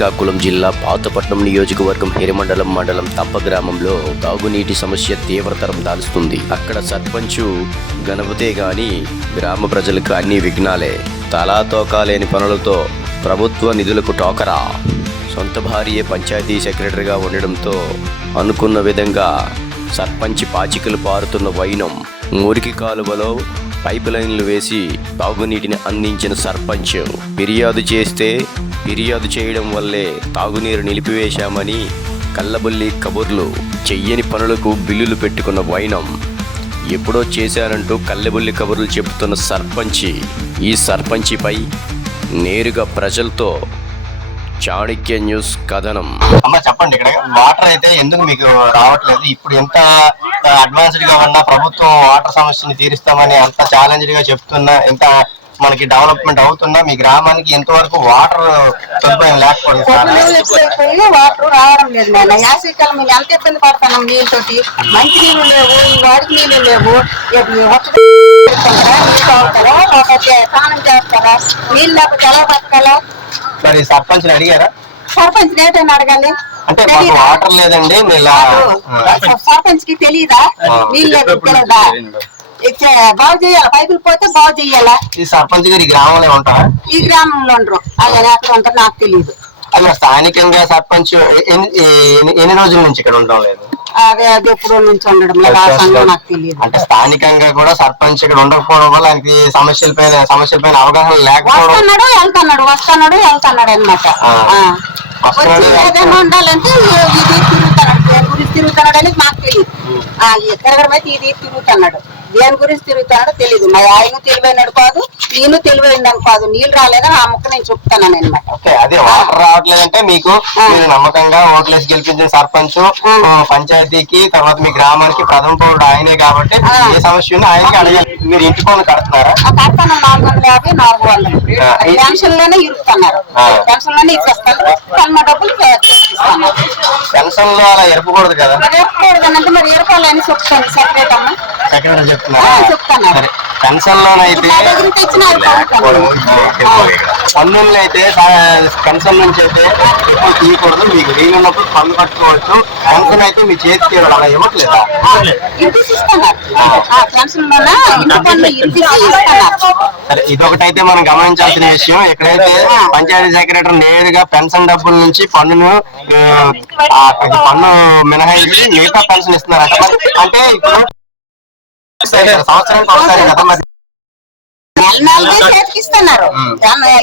శ్రీకాకుళం జిల్లా పాతపట్నం నియోజకవర్గం హిరమండలం మండలం తప్ప గ్రామంలో తాగునీటి సమస్య తీవ్రతరం దాల్చుతుంది. అక్కడ సర్పంచు గణపతే గాని గ్రామ ప్రజలకు అన్ని విఘ్నాలే. తలాతోకాలేని పనులతో ప్రభుత్వ నిధులకు టోకరా. సొంత భార్యే పంచాయతీ సెక్రటరీగా ఉండడంతో అనుకున్న విధంగా సర్పంచ్ పాచికలు పారుతున్న వైనం. మురికి కాలువలో పైప్ లైన్లు వేసి తాగునీటిని అందించిన సర్పంచ్ ఫిర్యాదు చేయడం వల్లే తాగునీరు నిలిపివేశామని కల్లబుల్లి కబుర్లు. చెయ్యని పనులకు బిల్లులు పెట్టుకున్న వైనం. ఎప్పుడో చేశారంటూ కల్లబుల్లి కబుర్లు చెబుతున్న సర్పంచ్. ఈ సర్పంచిపై నేరుగా ప్రజలతో చాణక్య న్యూస్ కథనం. అమ్మ చెప్పండి, ఇక్కడ వాటర్ అయితే ఎందుకు మీకు రావట్లేదు? ఇప్పుడు ఎంత అడ్వాన్స్డ్ గా ఉన్నా ప్రభుత్వం వాటర్ సమస్యని తీరుస్తామని అంత ఛాలెంజ్డ్ గా చెప్తున్నా, ఎంత మనకి డెవలప్మెంట్ అవుతున్నా మీ గ్రామానికి ఎంతవరకు వాటర్ సదుపాయం లేకపోతే వాటర్ రావడం లేదు. నేను యాసవికాలం మేము ఎంత ఇబ్బంది పడుతున్నాం నీళ్ళతోటి. మంచి నీళ్ళు లేవు, వాడికి నీళ్ళు లేవు. స్నానం చేస్తారా? నీళ్ళు లేకపోతే ఎలా బతకాలా? మరి సర్పంచ్ అడిగారా? సర్పంచ్ రేటైనా అడగాలి. అంటే మాకు వాటర్ లేదండి. సర్పంచ్ కి తెలీదా? నీళ్ళు తెలియదా? బాగు చేయాలా? పైపులు పోతే బాగు చేయాలా? ఈ సర్పంచ్ గారు ఈ గ్రామంలో ఉంటారా? ఈ గ్రామంలో ఉండరు. ఆయన ఎక్కడ ఉంటారు నాకు తెలియదు. అలా స్థానికంగా సర్పంచ్ ఎన్ని రోజుల నుంచి ఇక్కడ ఉండడం లేదు? అది ఎప్పుడు నుంచి ఉండడం నాకు తెలియదు. అంటే స్థానికంగా కూడా సర్పంచ్ ఇక్కడ ఉండకపోవడం వల్ల ఆయనకి సమస్యల పైన అవగాహన లేకపోవడం. వస్తున్నాడు వెళ్తున్నాడు అనమాట. ఏదైనా ఉండాలంటే ఇది తిరుగుతున్నాడు అనేది నాకు తెలియదు. తిరగడం అయితే ఇది తిరుగుతున్నాడు. దేని గురించి తిరుగుతున్నాడో తెలియదు. మరి ఆయన తెలివైనడు కాదు, నేను తెలివైందని కాదు. నీళ్ళు రాలేదని ఆ ముక్క నేను చెప్తాను అనమాట. అదే వాటర్ రావట్లేదంటే మీకు నమ్మకంగా ఓట్లేసి గెలిపించిన సర్పంచ్ పంచాయతీకి తర్వాత మీ గ్రామానికి ప్రథమ పౌరుడు ఆయనే కాబట్టి ఏ సమస్య ఉన్నా ఆయనకి అడగాలి. మీరు ఇంటి పనులు కడుతున్నారా? కడతాను. 450, 400 పెన్షన్ లోనే ఇరుకుతున్నారు. పెన్షన్ లోనే ఇచ్చేస్తాను. కన్నా డబ్బులు పెన్షన్ లో అలా ఎరపకూడదు కదా? ఎరపకూడదు. మరి ఎరపాలని చెప్తాను. సెక్రటరీ అమ్మ సెక్రటరీ చెప్తున్నారు. పెన్షన్ లోన్ అయితే పన్నులు అయితే పెన్షన్ నుంచి అయితే ఎప్పుడు తీయకూడదు. మీకు వీలున్నప్పుడు పన్ను కట్టుకోవచ్చు. పెన్షన్ అయితే మీ చేతికి అలా ఇవ్వట్లేదా? సరే, ఇదొకటైతే మనం గమనించాల్సిన విషయం. ఎక్కడైతే పంచాయతీ సెక్రటరీ నేరుగా పెన్షన్ డబ్బుల నుంచి పన్ను మినహాయించి మిగతా పెన్షన్ ఇస్తున్నారు. అంటే ఇప్పుడు సంవత్సరానికి ఒకసారి కదా మరి చేతికిస్తున్నారు.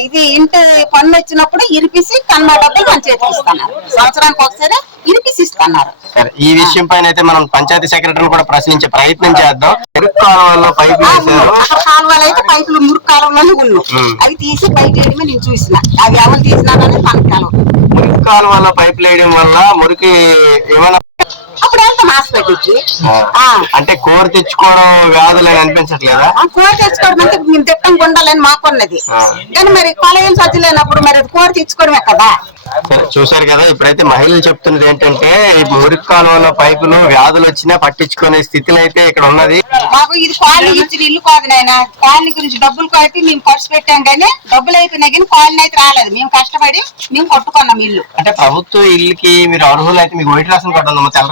ఇది ఇంటి పన్ను వచ్చినప్పుడు ఇరిపిసి కన్నా డబ్బులు మన చేతికిస్తున్నారు. సంవత్సరానికి ఒకసారి ఇరిపిసి ఇస్తున్నారు. ఈ విషయం పైన అయితే మనం పంచాయతీ సెక్రటరీని కూడా ప్రశ్నించే ప్రయత్నం చేద్దాం. మురికి కాలువలో పైపులు కాలువలు అయితే పైపులు మురికి కాలువలోనే ఉన్నాం. అవి తీసి బయట వేయడమే నేను చూసిన. అవి ఎవరు తీసినారని పనికి కాలువ. మురికి కాలువలో పైపులు వేయడం వల్ల మురికి ఏమైనా అప్పుడు వెళ్తాం హాస్పిటల్కి. అంటే కూర తెచ్చుకోవడం వ్యాధులు అనిపించట్లేదా? కూర తెచ్చుకోవడం అంటే మేము తిట్టం ఉండాలని మాకున్నది. కానీ మరి కాలేజీలు సజ్జలేనప్పుడు మరి కూర తెచ్చుకోవడమే కదా. చూసారు కదా, ఇప్పుడైతే మహిళలు చెప్తున్నది ఏంటంటే ఈ మురికి కాలువలో పైపులు వ్యాధులు వచ్చినా పట్టించుకునే స్థితిలో అయితే ఇక్కడ ఉన్నది. మాకు ఇది కాలనీ ఇచ్చిన ఇల్లు కాదు నాయన. కాలనీ గురించి డబ్బులు కలిపి మేము ఖర్చు పెట్టాం కానీ డబ్బులు అయిపోయినా కానీ కాలనీ అయితే రాలేదు. మేము కష్టపడి మేము కట్టుకున్నాం ఇల్లు. అంటే ప్రభుత్వ ఇల్లుకి మీరు అర్హులు అయితే మీకు వైట్ రేషన్ కార్డు ఉందమ్మా? తెల్ల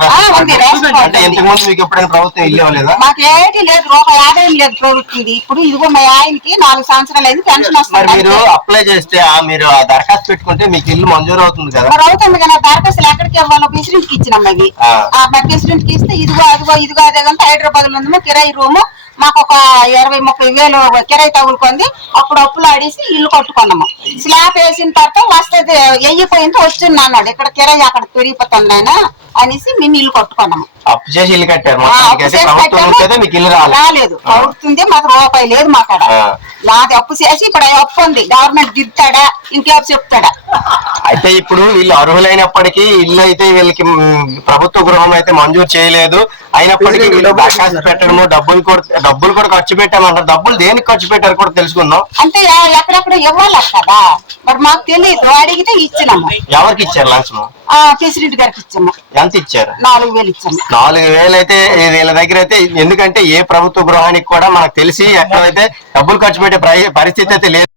అంటే ఎంతకు ముందు మీకు ఎప్పుడైనా ప్రభుత్వం ఇల్లు ఇవ్వలేదా? మాకు ఏంటి లేదు, రూపాయి ఆదాయం లేదు ప్రభుత్వం. ఇప్పుడు ఇదిగో మా ఆయనకి 4 సంవత్సరాలు అయింది, పెన్షన్ వస్తుంది. మీరు అప్లై చేస్తే మీరు ఆ దరఖాస్తు పెట్టుకుంటే మీకు ఇల్లు మంజూరు అవుతుంది కదా? మరి అవుతుంది కదా. దరఖాస్తులు ఎక్కడికి ఇవ్వాలో ప్రెసిడెంట్కి ఇచ్చినాం. అవి ప్రెసిడెంట్కి ఇస్తే ఇదిగో ఇదిగో అదే కంటే హైదరాబాద్ లో ఉందేమో కిరాయి రూము. మాకు ఒక 20-30 వేలు కిరాయి తగులుకుంది. అప్పుడు అప్పులు ఆడేసి ఇల్లు కట్టుకున్నాము. స్లాబ్ వేసిన తర్వాత వస్తుంది వెయ్యిపోయింది వచ్చింది అన్నాడు. ఇక్కడ కిరాయి అక్కడ పెరిగిపోతుంది ఆయన అనేసి మేము ఇల్లు కట్టుకున్నాము. అప్పు చేసి ఇల్లు కట్టారు. రాలేదు అవుతుంది. మాకు రూపాయి లేదు మా కాడ. నాది అప్పు చేసి ఇప్పుడు అప్పు ఉంది. గవర్నమెంట్ దిద్దాడా ఇంకేపు చెప్తాడా? అయితే ఇప్పుడు వీళ్ళు అర్హులైనప్పటికీ ఇల్లు అయితే వీళ్ళకి ప్రభుత్వ గృహం అయితే మంజూరు చేయలేదు. అయినప్పటికీ వీళ్ళు దరఖాస్తు పెట్టడము డబ్బులు కూడా ఖర్చు పెట్టామంటారు. డబ్బులు దేనికి ఖర్చు పెట్టారు కూడా తెలుసుకుందాం. అంటే ఎక్కడెక్కడ ఇవ్వాలి కదా. మరి మాకు తెలియదు. అడిగితే ఇచ్చినాము. ఎవరికి ఇచ్చారు లంచం? ప్రెసిడెంట్ గారికి ఇచ్చాము. ఎంత ఇచ్చారు? 4,000 ఇచ్చాము. 4,000 అయితే వీళ్ళ దగ్గర అయితే, ఎందుకంటే ఏ ప్రభుత్వ గృహానికి కూడా మనకు తెలిసి ఎక్కడైతే డబ్బులు ఖర్చు పెట్టే పరిస్థితి అయితే లేదు.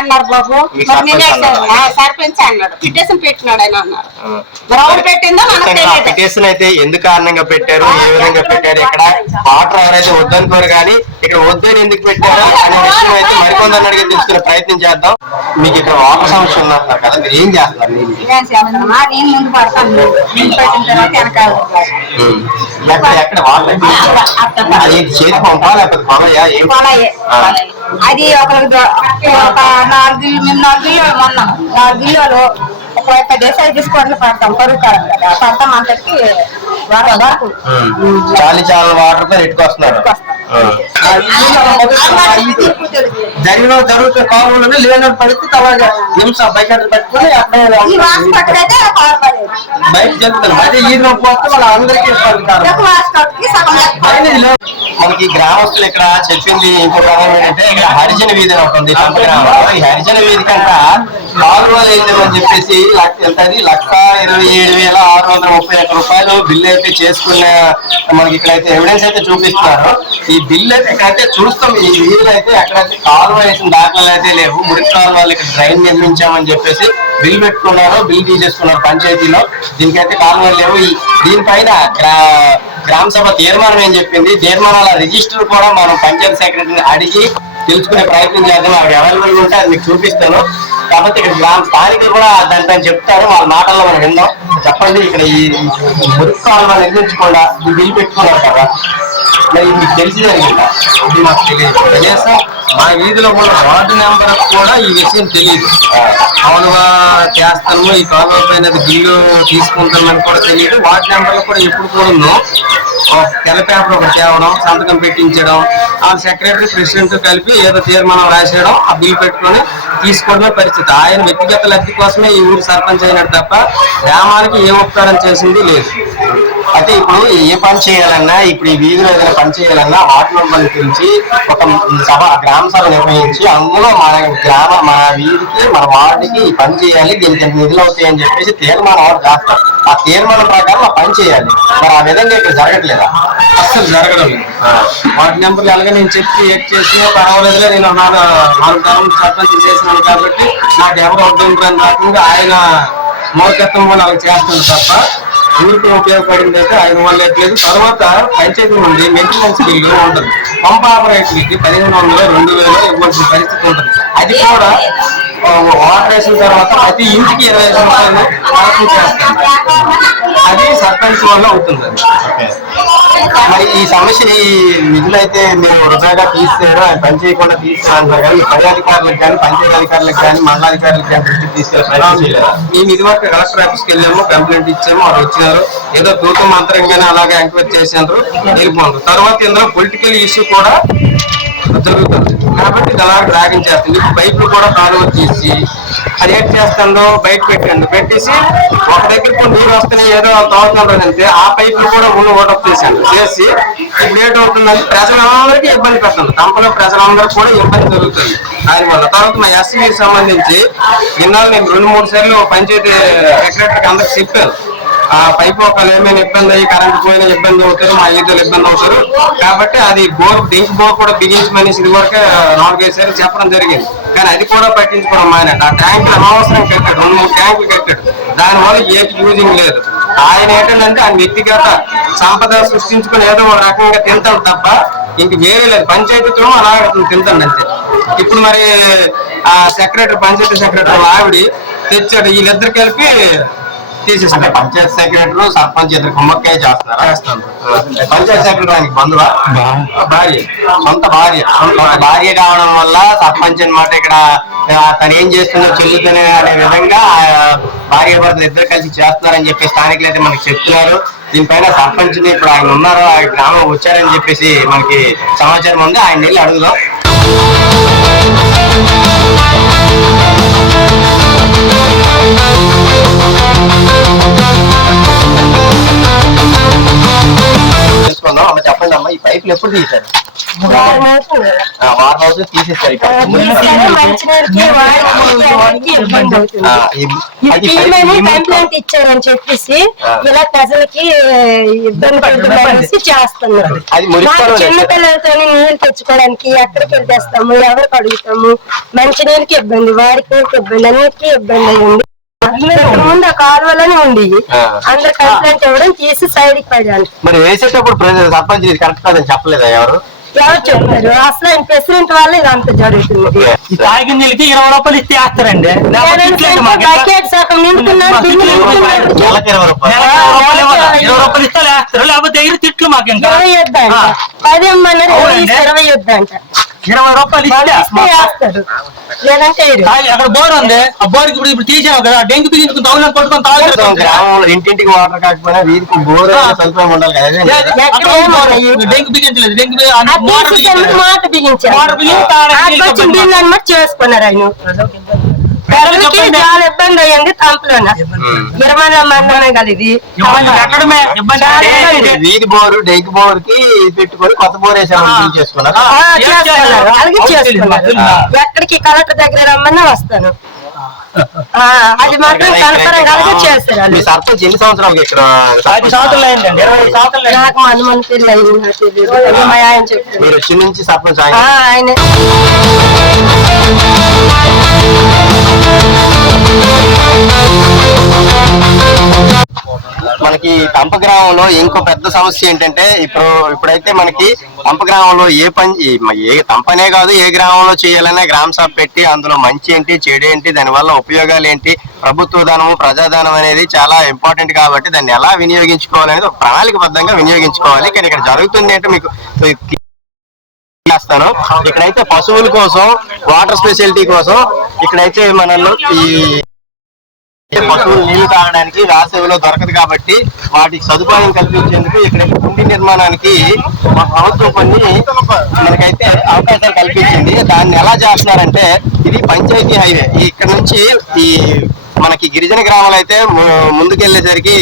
అన్నారు బాబు. మీ మరి నేనే సర్పంచ్ అన్నాడా? సర్పంచ్ అన్నాడు, పిటిషన్ పెట్టినాడు ఆయన అన్నారు. ఎవరు పెట్టిందో మనకు తెలియదు. పిటిషన్ అయితే ఎందుకు కారణంగా పెట్టారు, ఏ విధంగా పెట్టారు, ఇక్కడ వాటర్ ఎవరైతే వద్దనుకోరు కానీ ఇక్కడ వద్దని ఎందుకు పెట్టారు అనే విషయం అయితే మరికొందరిని అడిగి తెలుసుకునే ప్రయత్నం చేద్దాం. మీకు ఇక్కడ వాటర్ సమస్య ఉందంటున్నారు కదా, మీరు ఏం చేస్తున్నారు? ఏం చేస్తామా, నేను ముందు పడతాను, ముందు పెట్టిన తర్వాత వెనకాల ఎక్కడ వాటర్ అది చేతి పంపా లేకపోతే కొనయా? ఏం కొలయే. అది ఒక 4 ఇల్లు, మేము 4 ఇల్లు మొన్నాం. 4 ఇల్లు ఒక 10 సైజ్ తీసుకోవట్లు పడతాం, కరువు కాలం కదా పడతాం. అంతకి వరకు చాలి చాలా వాటర్ తో ఎట్టుకొస్తున్నారు. జరుగుతున్న కాలంలోనే లేని పరిస్థితి అలాగే నిమిషం బయట పెట్టుకుని ఈ వాసు పట్టుకైతే బయట చెప్తాను. అదే ఈదిన పోతే వాళ్ళ అందరికీ మనకి గ్రామస్తులు ఇక్కడ చెప్పింది ఇంకొక ఏంటంటే ఇక్కడ హరిజన వీధి అని ఉంటుంది గ్రామంలో. ఈ హరిజన వీధి కంట కాలువలు వేద్దామని చెప్పేసి ఎంతది 1,27,631 రూపాయలు బిల్లు అయితే చేసుకున్న మనకి ఇక్కడైతే ఎవిడెన్స్ అయితే చూపిస్తున్నారు. ఈ బిల్లు అయితే ఎక్కడైతే చూస్తాం, ఈ వీధులు అయితే ఎక్కడైతే కాలువ వేసిన దాఖలు అయితే లేవు. మురికి కాలువలు ఇక్కడ డ్రైన్ నిర్మించామని చెప్పేసి బిల్ పెట్టుకున్నారు, బిల్ తీసేసుకున్నారు పంచాయతీలో. దీనికైతే కాలువలు లేవు. దీనిపైన గ్రామ సభ తీర్మానం ఏం చెప్పింది, తీర్మానాల రిజిస్టర్ కూడా మనం పంచాయతీ సెక్రటరీని అడిగి తెలుసుకునే ప్రయత్నం చేద్దాం. అవి అవైలబుల్ ఉంటే అది మీకు చూపిస్తాను. కాబట్టి ఇక్కడ స్థానికులు కూడా దానిపైన చెప్తారు, వాళ్ళ మాటల్లో మనం విందాం. చెప్పండి, ఇక్కడ ఈ మురికి కాలువ నిర్మించకుండా ఈ బిల్ పెట్టుకున్నారు కదా, మరి మీకు తెలిసి జరిగిందా? ఇది మాకు తెలియదు. కనీసం మా వీధిలో ఉన్న వార్డు నెంబర్ కూడా ఈ విషయం తెలియదు. కాలువ చేస్తాము, ఈ కాలువ పైన బిల్లు తీసుకుంటామని కూడా తెలియదు. వార్డు నెంబర్లు కూడా ఎప్పుడు కూడా తెల్ల పేపర్ ఒకటి తేవడం, సంతకం పెట్టించడం, ఆ సెక్రటరీ ప్రెసిడెంట్ కలిపి ఏదో తీర్మానం రాసేయడం, ఆ బిల్లు పెట్టుకొని తీసుకోవడమే పరిస్థితి. ఆయన వ్యక్తిగత లబ్ధి కోసమే ఈ ఊరు సర్పంచ్ అయినాడు తప్ప గ్రామానికి ఏ ఉపకారం చేసింది లేదు. అయితే ఇప్పుడు ఏ పని చేయాలన్నా, ఇప్పుడు ఈ వీధిలో ఏదైనా పని చేయాలన్నా వార్డు మెంబర్ని పిలిచి ఒక గ్రామ సభ నిర్వహించి అందులో మన వీధికి మన వార్డుకి ఈ పని చేయాలి, దీనికి నిధులు అవుతాయి అని చెప్పేసి తీర్మానం రాస్తాం. ఆ తీర్మానం ప్రకారం ఆ పని చేయాలి. మరి ఆ విధంగా ఇక్కడ జరగట్లేదా? అస్సలు జరగడం లేదు. వార్డు నెంబర్లు ఎలాగ నేను చెప్పి ఏడ్ చేసినా పర్వాలేదులే, నేను 4 తరం సర్పంచ్ చేసినాను కాబట్టి నాకు ఎవరు వద్దని రాకుండా ఆయన మూర్ఖత్వం వల్ల అలా చేస్తుంది తప్ప ఊరికి ఉపయోగపడింది అయితే ఆయన వల్ల లేదు. తర్వాత పంచాయతీ నుండి మెయింటెనెన్స్ బిల్లు ఉంటుంది, పంప్ ఆపరేటర్కి 1,500, 2,000 ఇవ్వాల్సిన పరిస్థితి ఉంటుంది. అది కూడా వాటర్ వేసిన తర్వాత ప్రతి ఇంటికి 25 రూపాయలు కలెక్షన్ చేస్తారు. అది సర్పంచ్ వల్ల అవుతుంది. మరి ఈ సమస్యని నిధులైతే మీరు వృధాగా తీస్తారు, ఆయన పని చేయకుండా తీస్తారంటారు కానీ పై అధికారులకు కానీ పంచాయతీ అధికారులకు కానీ మండలాధికారులకు కానీ దృష్టికి తీసుకెళ్ళే ప్రయత్నం చేయలేదు. మేము ఇది వరకు కలెక్టర్ ఆఫీస్కి వెళ్ళాము, కంప్లైంట్ ఇచ్చాము, వాళ్ళు వచ్చినారు, ఏదో తూతం మంత్రంగానే అలాగే ఎంక్వైరీ చేసినారు, వెళ్ళిపోండి. తర్వాత ఇందులో పొలిటికల్ ఇష్యూ కూడా జరుగుతుంది కాబట్టి అలాగే డ్రాగన్ చేస్తుంది. పైపులు కూడా కాలువ తీసి అది ఏం చేస్తుందో బయట పెట్టేసి ఒక దగ్గర కొన్ని నీరు వస్తున్నాయి ఏదో తాగుతుంటారు అంతే, ఆ పైపులు కూడా ఓటప్ చేసి ఇప్పుడు ఏంటవుతుందంటే ప్రజలందరికీ ఇబ్బంది పెడుతుంది. కంపలో ప్రజలందరికీ కూడా ఇబ్బంది జరుగుతుంది దానివల్ల. తర్వాత మా ఎస్సీకి సంబంధించి ఇన్నాళ్ళు నేను 2-3 సార్లు పంచాయతీ సెక్రటరీకి అందరికి చెప్పాను, ఆ పైపు ఒకళ్ళు ఏమైనా ఇబ్బంది అయ్యి కరెంట్ పోయినా ఇబ్బంది అవుతారు, మా ఈతలు ఇబ్బంది అవుతారు కాబట్టి అది డింక్ బోర్ కూడా బిగించమని ఇది వరకే 4-5 సార్లు చెప్పడం జరిగింది. కానీ అది కూడా పట్టించుకోవడం మానేట. ఆ ట్యాంకులు అనవసరం కట్టాడు, 2-3 ట్యాంకులు కట్టాడు, దానివల్ల ఏ యూజింగ్ లేదు. ఆయన ఏంటంటే ఆయన వ్యక్తిగత సంపద సృష్టించుకుని ఏదో ఒక రకంగా తింటాడు తప్ప ఇంక వేరే లేదు. పంచాయతీతో అలాగే తింటాడు అంతే. ఇప్పుడు మరి ఆ సెక్రటరీ పంచాయతీ సెక్రటరీ ఆవిడ తెచ్చాడు, వీళ్ళిద్దరు కలిపి తీసేసింది. పంచాయతీ సెక్రటరీ సర్పంచ్ ఇద్దరు కుమ్మక్కాయ చేస్తాను. పంచాయతీ సెక్రటరీ ఆయనకి బంధువా? భార్య, సొంత భార్య కావడం వల్ల సర్పంచ్ అన్నమాట. ఇక్కడ తను ఏం చేస్తుందో చెల్లుతనే అనే విధంగా భార్య భర్తలు ఇద్దరు కలిసి చేస్తున్నారని చెప్పి స్థానికులు అయితే మనకి చెప్తున్నారు. దీనిపైన సర్పంచ్ ఇప్పుడు ఆయన ఉన్నారు, ఆ గ్రామం వచ్చారని చెప్పేసి మనకి సమాచారం ఉంది. ఆయన వెళ్ళి అడుగుదాం. తెలుసుకుందాం. అమ్మ చెప్పండి అమ్మ, ఈ పైప్ పైపులు ఎప్పుడు తీశారు? వారం అవుతుంది తీసేస్తారు. కంప్లైంట్ ఇచ్చారని చెప్పేసి ఇలా ప్రజలకి ఇబ్బంది పడుతున్నారనేసి చేస్తున్నారు. చిన్నపిల్లలతో నీళ్ళు తెచ్చుకోవడానికి ఎక్కడికి వెళ్ళి తెస్తాము, ఎవరికి అడుగుతాము, మంచి నీళ్ళకి ఇబ్బంది, వారికి ఇబ్బంది, అన్నిటికీ ఇబ్బంది అయ్యింది. ముందు ఆ కాలువలోనే ఉంది, అందరు కంప్లైంట్ ఇవ్వడం తీసి సైడ్ కి పడాలి. మరి వేసేటప్పుడు సర్పంచ్ ఇది కరెక్ట్ కాదని చెప్పలేదా ఎవరు? ఎవరు చెప్తారు? అసలు ఆయన ప్రెసిడెంట్ వల్ల ఇదంతా జరుగుతుంది. తాగిన నీళ్ళకి 20 రూపాయలు ఇస్తే వేస్తారండి. బకెట్ సగం నింపుతున్నారు, బిల్లు నింపుతున్నారు. 20 రూపాయలు 20 రూపాయలు ఇస్తే వేస్తారు, లేకపోతే ఎగిరి తిట్లు మాకు. 20 వద్దంట, 10 ఇమ్మన్నారు, 20 వద్దంట. 20 రూపాయలు ఇస్తే వేస్తారు, లేదంటే అక్కడ బోర్ ఉంది, ఆ బోర్కి ఇప్పుడు తీసాము కదా, డెంగ్యూ బిగించుకుని తగులను కొట్టుకొని తాగుతాం. గ్రామంలో ఇంటింటికి వాటర్ కాకపోయినా వీధికి బోర్ సదుపాయం ఉండాలి కదా. డెంగ్యూ బిగించలేదు, డెంగ్యూ మాట బిగించారు, బిల్లు అనమాట చేసుకున్నారు. ఆయన ప్రజలకి చాలా ఇబ్బంది అయ్యింది. తంపులోన 20 మండలమే కదా ఇది. వీధి బోరు డెంగ్యూ బోర్ కి పెట్టుకొని కొత్త బోర్ వేసామని చేసుకున్నారు. అలాగే చేసుకున్నారు. ఎక్కడికి కలెక్టర్ దగ్గర రమ్మన్నా వస్తాను, అది మాత్రం కలెక్టర్ అలాగే చేస్తారు. మీ సర్పంచ్ ఎన్ని సంవత్సరాలు ఇక్కడ? 10 సంవత్సరాలు అయిందండి, 20 సంవత్సరాలు. నాకు మన పెళ్ళి అయింది, మా ఆయన చెప్పారు. మీరు వచ్చి నుంచి సర్పంచ్ ఆయన మనకి తంప గ్రామంలో ఇంకో పెద్ద సమస్య ఏంటంటే ఇప్పుడైతే మనకి తంప గ్రామంలో ఏ తంపనే కాదు, ఏ గ్రామంలో చేయాలనే గ్రామ సభ పెట్టి అందులో మంచి ఏంటి చెడు ఏంటి, దానివల్ల ఉపయోగాలు ఏంటి, ప్రభుత్వ ధనము ప్రజాధనం అనేది చాలా ఇంపార్టెంట్ కాబట్టి దాన్ని ఎలా వినియోగించుకోవాలనేది ఒక ప్రణాళికబద్ధంగా వినియోగించుకోవాలి. కానీ ఇక్కడ జరుగుతుంది అంటే మీకు చేస్తాను. ఇక్కడైతే పశువుల కోసం వాటర్ స్పెషాలిటీ కోసం ఇక్కడైతే మనలో ఈ పశువులు నీళ్లు తాగడానికి వేసవిలో దొరకదు కాబట్టి వాటికి సదుపాయం కల్పించేందుకు ఇక్కడ కుండి నిర్మాణానికి మా ప్రభుత్వం కొన్ని మనకైతే అవకాశాలు కల్పించింది. దాన్ని ఎలా చేస్తున్నారంటే ఇది పంచాయతీ హైవే. ఇక్కడ నుంచి ఈ మనకి గిరిజన గ్రామాలు అయితే ముందుకెళ్లేసరికి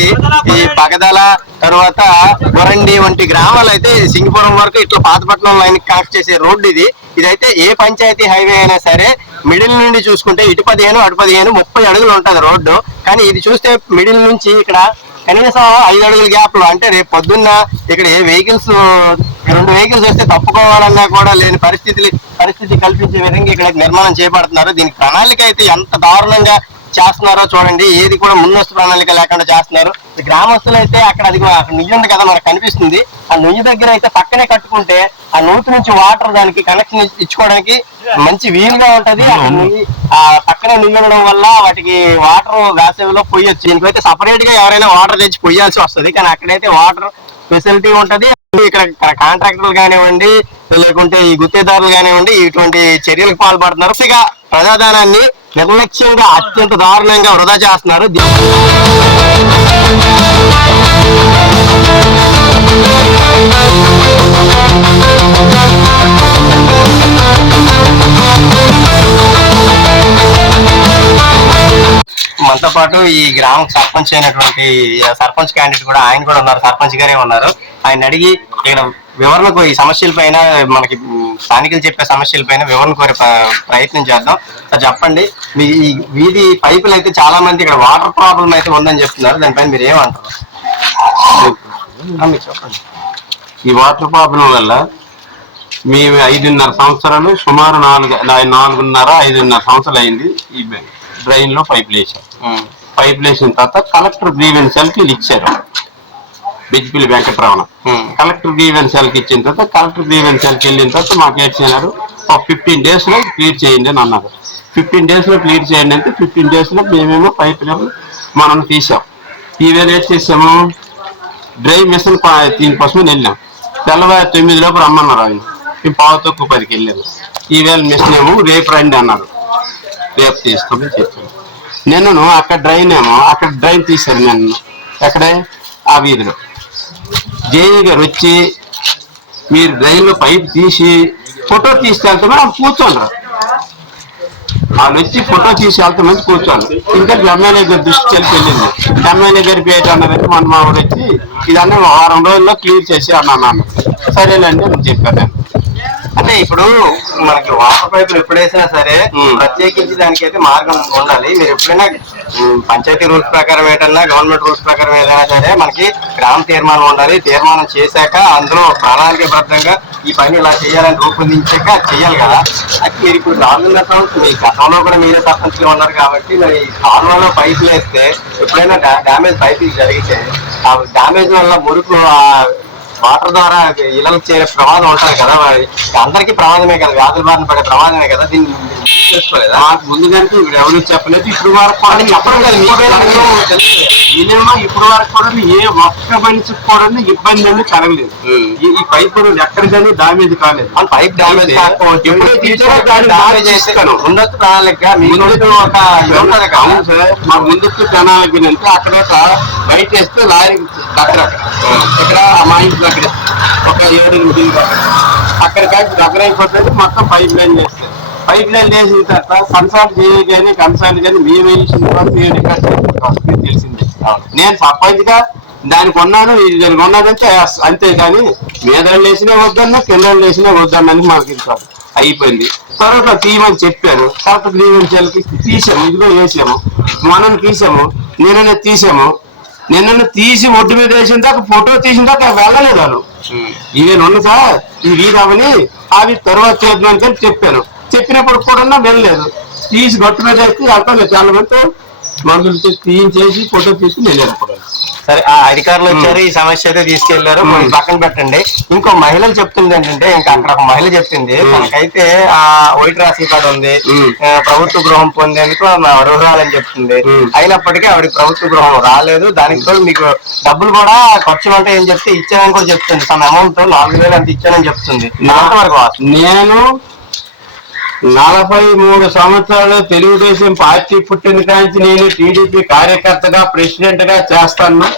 ఈ పగదల తర్వాత గొరండి వంటి గ్రామాలు అయితే సింగిపురం వరకు ఇట్లా పాతపట్నం లైన్ కనెక్ట్ చేసే రోడ్డు ఇది. ఇదైతే ఏ పంచాయతీ హైవే అయినా సరే మిడిల్ నుండి చూసుకుంటే ఇటు 15 అటు 15 30 అడుగులు ఉంటది రోడ్డు. కానీ ఇది చూస్తే మిడిల్ నుంచి ఇక్కడ కనీసం 5 అడుగుల గ్యాప్ లో, అంటే రేపు పొద్దున్న ఇక్కడ ఏ వెహికల్స్ 2 వెహికల్స్ వస్తే తప్పుకోవాలన్నా కూడా లేని పరిస్థితి కల్పించే విధంగా ఇక్కడ నిర్మాణం చేపడుతున్నారు. దీనికి ప్రణాళిక అయితే ఎంత దారుణంగా చేస్తున్నారో చూడండి. ఏది కూడా ముందస్తు ప్రణాళిక లేకుండా చేస్తున్నారు. గ్రామస్తులు అయితే అక్కడ నుయ్యి ఉంది కదా మనకు కనిపిస్తుంది, ఆ నుయ్యి దగ్గర అయితే పక్కనే కట్టుకుంటే ఆ నూతి నుంచి వాటర్ దానికి కనెక్షన్ ఇచ్చుకోవడానికి మంచి వీలుగా ఉంటది. ఆ పక్కనే నుయ్యి ఉండడం వల్ల వాటికి వాటర్ వేసవిలో పొయ్యొచ్చు. దీనికైతే సపరేట్ గా ఎవరైనా వాటర్ తెచ్చి పొయ్యాల్సి వస్తుంది. కానీ అక్కడైతే వాటర్ ఫెసిలిటీ ఉంటది. ఇక్కడ కాంట్రాక్టర్లు కానివ్వండి, లేకుంటే ఈ గుత్తేదారులు కానివ్వండి, ఇటువంటి చర్యలకు పాల్పడుతున్నారు. ప్రజాధనాన్ని నిర్లక్ష్యంగా అత్యంత దారుణంగా వృధా చేస్తున్నారు. మనతో పాటు ఈ గ్రామం సర్పంచ్ అయినటువంటి సర్పంచ్ క్యాండిడేట్ కూడా ఆయన కూడా ఉన్నారు, సర్పంచ్ గారే ఉన్నారు. ఆయన అడిగి ఇక్కడ వివరణకు ఈ సమస్యల పైన మనకి స్థానికులు చెప్పే సమస్యల పైన వివరణ కోరే ప్రయత్నం చేద్దాం. చెప్పండి, మీ ఈ వీధి పైపులు అయితే చాలా మంది ఇక్కడ వాటర్ ప్రాబ్లం అయితే ఉందని చెప్తున్నారు, దానిపైన మీరు ఏమంటారు? చెప్పండి. ఈ వాటర్ ప్రాబ్లం వల్ల మేము 5.5 సంవత్సరాలు సుమారు 4.5 సంవత్సరాలు అయింది. ఈ డ్రైన్ లో పైపులు వేసాం. పైపులు వేసిన తర్వాత కలెక్టర్ గ్రీవెన్సీలకి వీళ్ళు ఇచ్చారు. బెజ్జిపల్లి వెంకటరమణ కలెక్టర్ గ్రీవెన్సీలకి ఇచ్చిన తర్వాత కలెక్టర్ గ్రీవెన్సీలకి వెళ్ళిన తర్వాత మాకు ఏడ్చినారు, ఒక 15 days లో క్లియర్ చేయండి అని అన్నారు. 15 days లో క్లియర్ చేయండి అంటే 15 days లో మేమేమో పైపులు మనం తీసాం. ఈవేళ ఏం చేసాము, డ్రై మిషన్ దీనికోసం వెళ్ళాం. తెల్లవారు 9 లోపు రమ్మన్నారు ఆయన. మేము 9:10కి వెళ్ళాము. ఈవేళ మిషన్ ఏమో రేపు రండి అన్నారు. రేపు తీస్తామని చెప్పాను. నేను అక్కడ డ్రైన్ తీశాను. నేను ఎక్కడే ఆ వీధిలో జేఈ గారు వచ్చి మీరు డ్రైన్లో పైపు తీసి ఫోటో తీసుకెళ్తున్నా కూర్చోండ్రు. వాళ్ళు వచ్చి ఫోటో తీసి వెళ్తామని కూర్చోను. ఇంకా ఎమ్మెల్యే గారి దృష్టి వెళ్ళింది. ఎమ్మెల్యే గారి పేరు అన్నదంటే మన మామూలు వచ్చి ఇదన్నీ వారం రోజుల్లో క్లియర్ చేసి అన్నాను. సరేనండి అని చెప్పాను. అంటే ఇప్పుడు మనకి వాటర్ పైపులు ఎప్పుడైనా సరే ప్రత్యేకించి దానికైతే మార్గం ఉండాలి. మీరు ఎప్పుడైనా పంచాయతీ రూల్స్ ప్రకారం ఏదైనా గవర్నమెంట్ రూల్స్ ప్రకారం ఏదైనా సరే మనకి గ్రామ తీర్మానం ఉండాలి. తీర్మానం చేశాక అందులో ప్రణాళికబద్ధంగా ఈ పని ఇలా చేయాలని రూపొందించాక చేయాలి కదా. అది మీరు ఇప్పుడు రానున్న సంవత్సరం మీ గతంలో కూడా మీరే సర్పంచ్ లో ఉన్నారు కాబట్టి మరి కాలువలో పైపులు వేస్తే ఎప్పుడైనా డ్యామేజ్ పైపులు జరిగితే ఆ డ్యామేజ్ వల్ల మురుకులు వాటర్ ద్వారా ఇళ్ళకి చేరే ప్రమాదం ఉంటుంది కదా. మరి అందరికీ ప్రమాదమే కదా, వ్యాధుల బారిన పడే ప్రమాదమే కదా. దీన్ని తెలుసుకోలేదా? మాకు ముందుకంటే ఇప్పుడు ఎవరు చెప్పలేదు. ఇప్పుడు వరకు కూడా చెప్పడం కదా మినిమం ఇప్పుడు వరకు కూడా ఏ ఒక్క మనిషికి కూడా ఇబ్బంది అనేది కలగలేదు. ఈ పైపు ఎక్కడికైనా డామేజ్ కాలేదు. పైప్ డామేజ్ కాకపోవచ్చు, ముందస్తు ప్రణాళిక మా ముందస్తు ప్రణాళిక అంటే అక్కడ బయట వేస్తే లారీ దగ్గర ఇక్కడ మా ఇంటి దగ్గర ఒక 7 అక్కడికి దగ్గర అయిపోతుంది. మొత్తం పైప్ లైన్ చేస్తారు. పైప్ లైన్ వేసిన తర్వాత కన్సల్ట్ చేయగానే కన్సల్ట్ కానీ మేము వేసిన తెలిసిందే. నేను సర్పంచ్ గా దానికి ఉన్నాను, దానికి ఉన్నానంటే అంతే. కానీ మీదలు వేసినా వద్దన్నా కిందలు వేసినా వద్దన్నది మాకు కాదు. అయిపోయింది. తర్వాత తీయమని చెప్పారు. తర్వాత గ్రీవెన్షియల్కి తీసాము. ఇదిగో వేసాము, మనం తీసాము, నిన్న తీసాము. నిన్న తీసి ఒడ్డు మీద వేసిన దాకా ఫోటో తీసిన దాకా వెళ్ళలేదు వాళ్ళు. ఇవేనా ఉంది సార్ ఈ వీధవని అవి తర్వాత చేద్దామని కానీ చెప్పాను. చెప్పినప్పుడు కూడా వెళ్ళలేదు. తీసి గట్టు మీద వేస్తే వెళ్తాను. చాలా మంది మందులు తీయించేసి ఫోటో తీసి వెళ్ళారు. సరే, ఆ అధికారులు వచ్చారు, ఈ సమస్య అయితే తీసుకెళ్లారు, పక్కన పెట్టండి. ఇంకో మహిళలు చెప్తుంది ఏంటంటే, ఇంకా అక్కడ ఒక మహిళ చెప్తుంది తనకైతే ఆ వైట్ రాసి కార్డు ఉంది, ప్రభుత్వ గృహం పొందేందుకు అర్హురాలని చెప్తుంది. అయినప్పటికీ ఆవిడ ప్రభుత్వ గృహం రాలేదు. దానికి తోడు మీకు డబ్బులు కూడా ఖర్చు అంటే ఏం చెప్తే ఇచ్చానని కూడా చెప్తుంది. తన అమౌంట్ 4,000 అంత ఇచ్చానని చెప్తుంది. నేను 43 సంవత్సరాలు తెలుగుదేశం పార్టీ పుట్టిన కాంచి నేను టీడీపీ కార్యకర్తగా ప్రెసిడెంట్ గా చేస్తాను.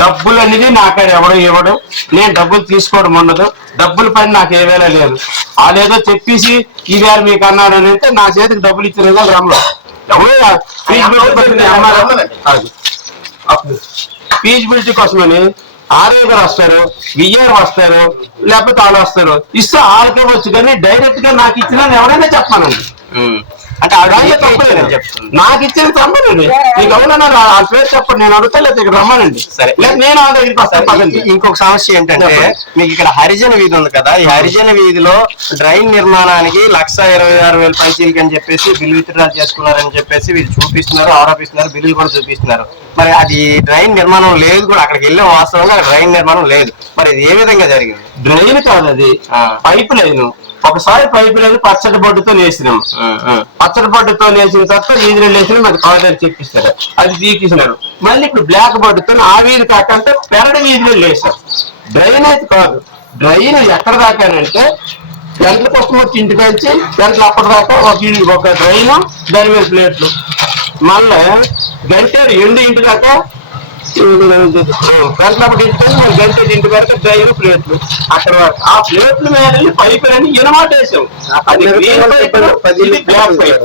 డబ్బులు అనేది నాకాడ ఎవడో ఇవ్వడం, నేను డబ్బులు తీసుకోవడం ఉండదు. డబ్బుల పైన నాకు ఏవేళ లేదు. వాళ్ళేదో చెప్పేసి ఇవాళ మీకు అన్నారు అని అంటే నా చేతికి డబ్బులు ఇచ్చిన గ్రామంలో ఎవరో ఫీజిబిలిటీ కోసమని ఆర్ఏ గారు వస్తారు, విఆర్ వస్తారు, లేకపోతే వాళ్ళు వస్తారు. ఇస్తే వాళ్ళకే వచ్చు. కానీ డైరెక్ట్ గా నాకు ఇచ్చిన ఎవరైనా చెప్పానండి. అంటే నాకు ఇచ్చిన తప్పనండి. నీకు ఎవరన్నా ఆ పేరు చెప్పండి, నేను అడుగుతా. లేదా ఇక్కడ రమ్మానండి. సరే, నేను ఆ దగ్గరికి వస్తాను. ఇంకొక సమస్య ఏంటంటే, మీకు ఇక్కడ హరిజన వీధి ఉంది కదా, ఈ హరిజన వీధిలో డ్రైన్ నిర్మాణానికి 1,26,000 పైసలకి అని చెప్పేసి బిల్లు విత్డ్రా చేసుకున్నారని చెప్పేసి వీళ్ళు చూపిస్తున్నారు, ఆరోపిస్తున్నారు, బిల్లులు కూడా చూపిస్తున్నారు. మరి అది డ్రైన్ నిర్మాణం లేదు కూడా. అక్కడికి వెళ్ళే వాస్తవంగా డ్రైన్ నిర్మాణం లేదు. మరి ఇది ఏ విధంగా జరిగింది? డ్రైన్ కాదు, అది పైపు లైన్. ఒకసారి పైపు లైన్ పచ్చడి బొడ్డుతో వేసినాం. పచ్చడి బొడ్డుతో వేసిన తర్వాత వీధిలో వేసిన మరి కాలేజీ చెప్పిస్తారు, అది తీసినారు. మళ్ళీ ఇప్పుడు బ్లాక్ బొడ్డుతో ఆ వీధి కాకంటే పెరడు వీధిలో వేసారు. డ్రైన్ అయితే కాదు. డ్రైన్ ఎక్కడ దాకానంటే గంటల కోసం వచ్చి ఇంటికి వచ్చి గంటలు అప్పటిదాకా ఒక డ్రైన్, దాని మీద ప్లేట్లు. మళ్ళీ గంటేరు ఎండు ఇంటి దాకా గంటలప్పుడు ఇంటి మరి గంటేది ఇంటి వరకు డ్రైన్, ప్లేట్లు. అక్కడ ఆ ప్లేట్ల మీద పైపులని ఇనమాట వేసాం. అది green pipe, black pipe.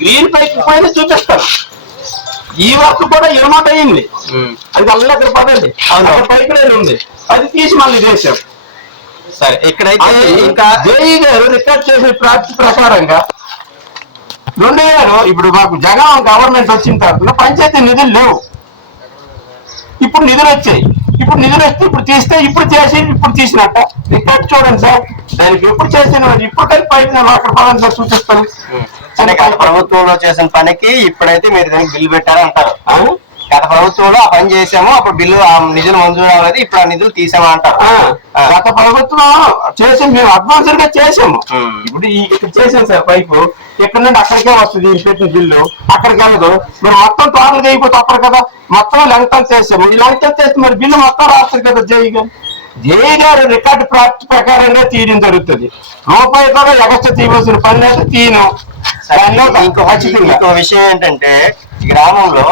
Green pipe పైన చూపిస్తారు. ఈ వర్క్ కూడా ఇనమాట అయింది. అది అల్లా అక్కడ పదండి పైప్ లైన్ ఉంది, అది తీసి మళ్ళీ వేసాం. సరే, ఇక్కడైతే ఇంకా జేఈ గారు రికార్డ్ చేసిన ప్రాక్టీస్ ప్రకారంగా 2000 ఇప్పుడు మాకు జగన్ గవర్నమెంట్ వచ్చిన తర్వాత పంచాయతీ నిధులు లేవు. ఇప్పుడు నిధులు వచ్చాయి. ఇప్పుడు నిధులు వస్తే ఇప్పుడు తీస్తే ఇప్పుడు చేసి ఇప్పుడు తీసినట్ట రికార్డ్ చూడండి సార్. దానికి ఎప్పుడు చేసిన ఇప్పుడు కలిపి పైన అక్కడ పదని సార్ చూపిస్తాను. ప్రభుత్వంలో చేసిన పనికి ఇప్పుడైతే మీరు దానికి బిల్లు పెట్టారంటారు. గత ప్రభుత్వంలో ఆ పని చేసాము, అప్పుడు బిల్లు ఆ నిధులు మంజూరు అవ్వలేదు, ఇప్పుడు ఆ నిధులు తీసామంటారు. గత ప్రభుత్వం చేసి మేము అడ్వాన్స్డ్ గా చేసాము. ఇప్పుడు ఇక్కడ చేసాం సార్ పైపు. ఇక్కడ నుండి అక్కడికే వస్తుంది పెట్టిన బిల్లు, అక్కడికి వెళ్ళదు. మేము మొత్తం టోటల్ గా అయిపోతే అప్పుడు కదా మొత్తం లెంగ్త్ చేసాము. ఈ లెంగ్త్ చేస్తే మరి బిల్లు మొత్తం రాస్తుంది కదా జేఈ గారు. జేఈ గారు రికార్డు ప్రాక్టీస్ ప్రకారంగా తీయడం జరుగుతుంది. రూపాయి కూడా ఎగస్ట్రా తీయవలసిన పని అయితే తీయను. ఇంకో విషయం ఏంటంటే, ఈ గ్రామంలో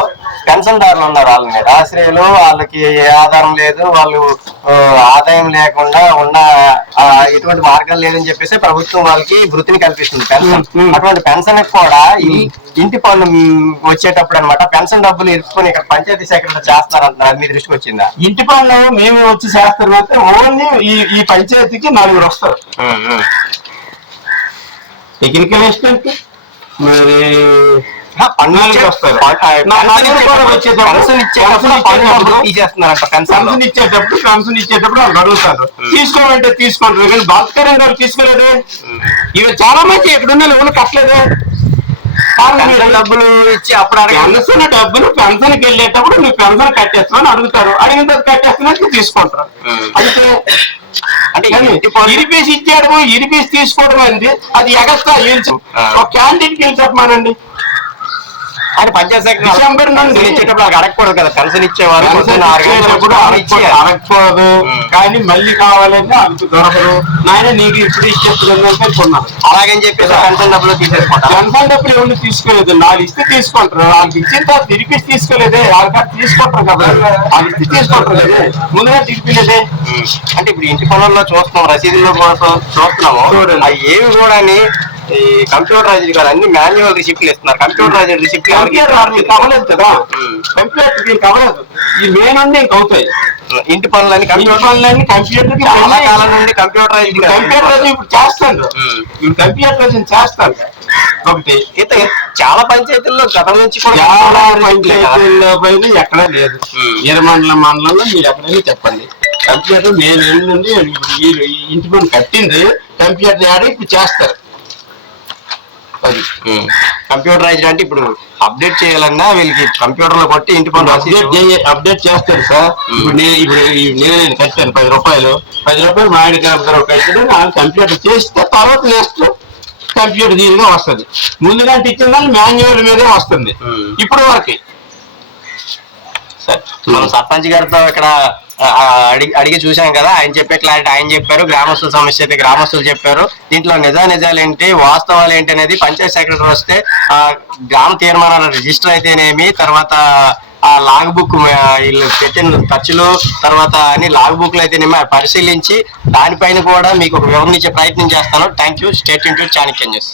పెన్షన్దారులు ఉన్నారు, వాళ్ళ మీద ఆశ్రయులు, వాళ్ళకి ఏ ఆధారం లేదు, వాళ్ళు ఆదాయం లేకుండా ఉన్న ఎటువంటి మార్గం లేదని చెప్పేసి ప్రభుత్వం వాళ్ళకి వృత్తిని కల్పిస్తుంది పెన్షన్. అటువంటి పెన్షన్ కూడా ఈ ఇంటి పన్ను వచ్చేటప్పుడు అన్నమాట పెన్షన్ డబ్బులు ఇరుచుకొని ఇక్కడ పంచాయతీ సెక్రటరీ చేస్తారంటున్నారు. అది మీ దృష్టికి వచ్చిందా? ఇంటి పనులు మేము వచ్చి చేస్తారు మాత్రం ఓన్లీ ఈ పంచాయతీకి 4 వస్తారు. టెక్నికల్ అసిస్టెంట్ మరి పన్నులు వస్తారు. పెన్షన్ ఇచ్చేటప్పుడు వాళ్ళు అడుగుతారు, తీసుకోమంటే తీసుకుంటారు. కానీ భాస్కరం గారు తీసుకోలేదే, ఇవి చాలా మంది ఎక్కడున్నా ఎవరు కట్టలేదే. డబ్బులు ఇచ్చి అప్పుడు పెన్షన్ డబ్బులు పెన్షన్కి వెళ్ళేటప్పుడు నువ్వు పెన్షన్ కట్టేస్తామని అడుగుతారు, అడిగిన తర్వాత కట్టేస్తున్నా తీసుకుంటారు. అయితే అంటే ఇరిపేసి ఇచ్చేయడం ఇరిపేసి తీసుకోవడం అంటే అది ఎగస్ట్రా ఒక క్యాండిడేట్ కి చెప్పమానండి. అని పంచాయత్ సెక్రటరీ డిసెంబర్ నుండి ఇచ్చేటప్పుడు అడగకూడదు కదా, పెన్షన్ ఇచ్చేవారు అడగకూడదు. కానీ మళ్ళీ కావాలంటే అంత దొరకదు. నాయన నీకు ఇప్పుడు ఇచ్చేస్తున్నాను కొన్నాను అలాగని చెప్పేసి పెన్షన్ డబ్బులు తీసేసుకుంటారు. పెన్షన్ డబ్బులు ఎవరు తీసుకోలేదు, 4 ఇస్తే తీసుకుంటారు. వాళ్ళకి ఇచ్చిన తర్వాత తిరిగి తీసుకోలేదే, వాళ్ళకి తీసుకుంటారు కదా, వాళ్ళు ఇస్తే తీసుకుంటారు కదా, ముందుగా తిరిగిలేదే. అంటే ఇప్పుడు ఇంటి పనుల్లో చూస్తున్నాం, రసీదుల్లో కోసం చూస్తున్నాము, అవి ఏవి కూడా ఈ కంప్యూటరైజ్డ్ కాదు, అన్ని మాన్యువల్ రిసిప్ట్లు ఇస్తున్నారు. కంప్యూటరైజ్డ్ రిసిప్ట్లు అవ్వలేదు కదా, కంప్యూటర్ దీనికి అవ్వలేదు. ఈ మే నుండి ఇంక అవుతాయి ఇంటి పనులన్నీ పనులన్నీ కంప్యూటర్ చాలా కాలం నుండి కంప్యూటరైజ్డ్ ఇప్పుడు చేస్తాను, ఇప్పుడు కంప్యూటర్ చేస్తాను. ఒకటి చాలా పంచాయతీల్లో గతం నుంచి కూడా చాలా పంచాయతీల్లో పైన ఎక్కడా లేదు. మండలంలో మీరు ఎక్కడైనా చెప్పండి. కంప్యూటర్ నేను నుండి ఇంటి పని కట్టింది కంప్యూటర్ యాడ్ ఇప్పుడు చేస్తారు. కంప్యూటరైజ్డ్ అంటే ఇప్పుడు అప్డేట్ చేయాలన్నా వీళ్ళకి కంప్యూటర్ లో కొట్టి ఇంటి పనులు అప్డేట్ చేస్తారు సార్. ఇప్పుడు నేను కట్టాను 10 రూపాయలు మా ఆయన కట్టాను, కంప్యూటర్ చేస్తే తర్వాత నెక్స్ట్ కంప్యూటర్ దీనిగా వస్తుంది. ముందుగా ఇచ్చిన దాన్ని మాన్యువల్ మీదే వస్తుంది ఇప్పుడు వరకు. మనం సర్పంచ్ గారితో ఇక్కడ అడిగి చూసాం కదా, ఆయన చెప్పే క్లారిటీ ఆయన చెప్పారు, గ్రామస్తుల సమస్య అయితే గ్రామస్తులు చెప్పారు. దీంట్లో నిజాలు ఏంటి వాస్తవాలు ఏంటి అనేది పంచాయత్ సెక్రటరీ వస్తే గ్రామ తీర్మానాల రిజిస్టర్ అయితేనేమి, తర్వాత ఆ లాగ్ బుక్ వీళ్ళు పెట్టిన ఖర్చులు, తర్వాత అన్ని లాగ్ బుక్లు అయితేనేమి పరిశీలించి దానిపైన కూడా మీకు ఒక వివరణ ఇచ్చే ప్రయత్నం చేస్తాను. Thank you. Stay tuned to Chanakya news.